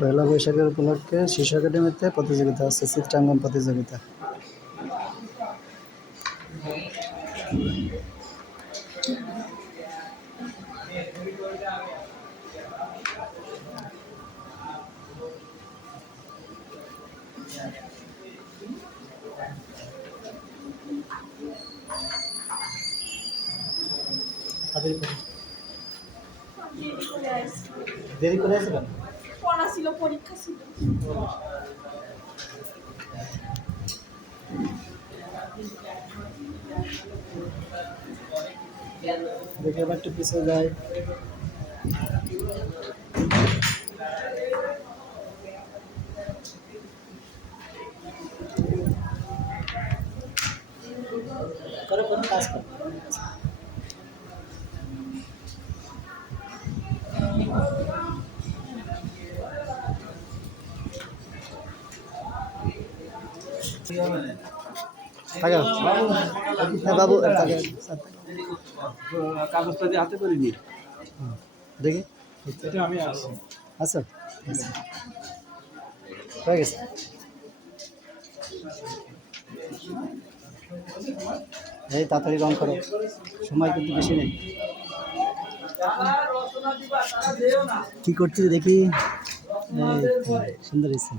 পয়লা বৈশাখের উপলক্ষে শিশু একাডেমিতে প্রতিযোগিতা হচ্ছে, চিত্রাঙ্কন প্রতিযোগিতা। দেরি করে আসবেন, পড়া ছিল, পরীক্ষা ছিল। দেখে আবার একটু পিছিয়ে যায়। করো করো, কাজ করো। বাবু কাগজটা দিয়ে হাতে করে দিই দেখি, এটা আমি আসি। আচ্ছা হয়ে গেছে। এই তাড়াতাড়ি রং করো, সময় কিন্তু বেশি নেই। কি করছিস দেখি, সুন্দর হয়েছে।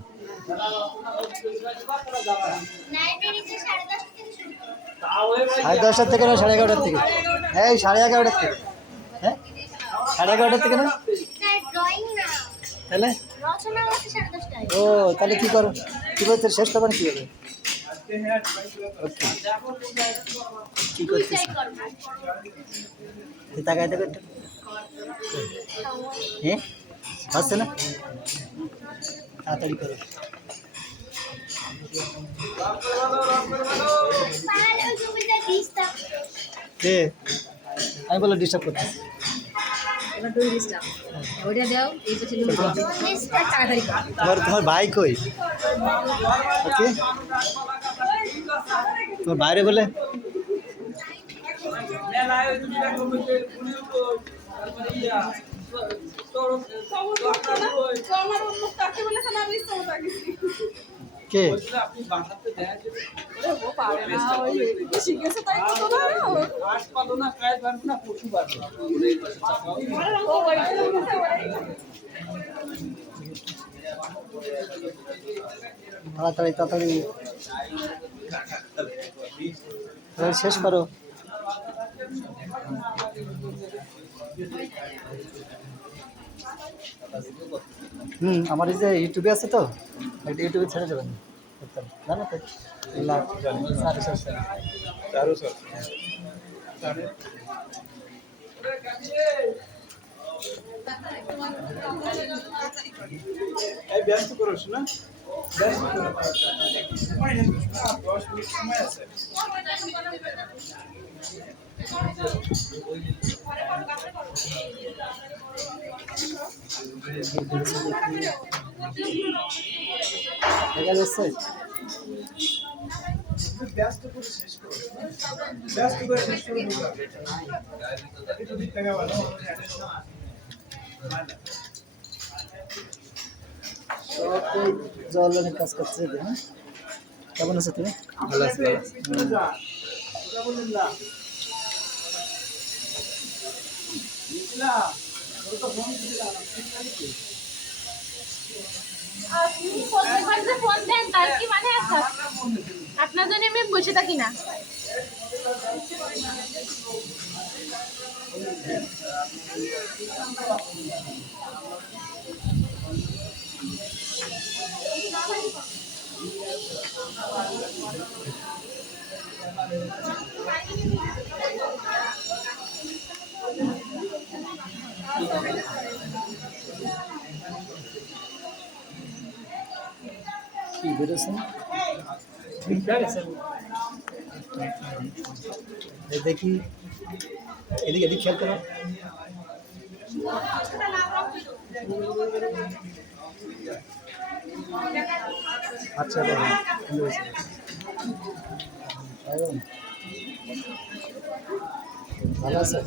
10:30 থেকে না 11:30 থেকে? এই 11:30 থেকে। হ্যাঁ 11:30 থেকে না? তাহলে ও তাহলে কি করো, কি বলছে শেষ করবেন কি হবে? কি করছিস তাকায় দেখো একটু। হ্যাঁ আসছে না, তাড়াতাড়ি করো। কে আমি বলে ডিস্টার্ব করতেছি। তোমার ভাই কই? ওকে তোমার বাইরে বলে কে? তাড়াতাড়ি তাড়াতাড়ি শেষ করো। আমার এই যে ইউটিউবে আছে তো, একটা ইউটিউবে ছেড়ে দেবেন, জানো তো? ব্যস্ত করিস না, ব্যস্ত করো। 10 মিনিট সময় আছে। ব্যস্ত করে শেষ করো, ব্যস্ত করে শেষ করো। জল অনেক কাজ করছে। হ্যাঁ কেমন আছো তুমি? ভালো আছি। আপনার জন্য আমি বসে থাকি না। কি বেরোছে? দেখি এদিকে, এদিক খেয়াল করো। আচ্ছা ভালো আছে।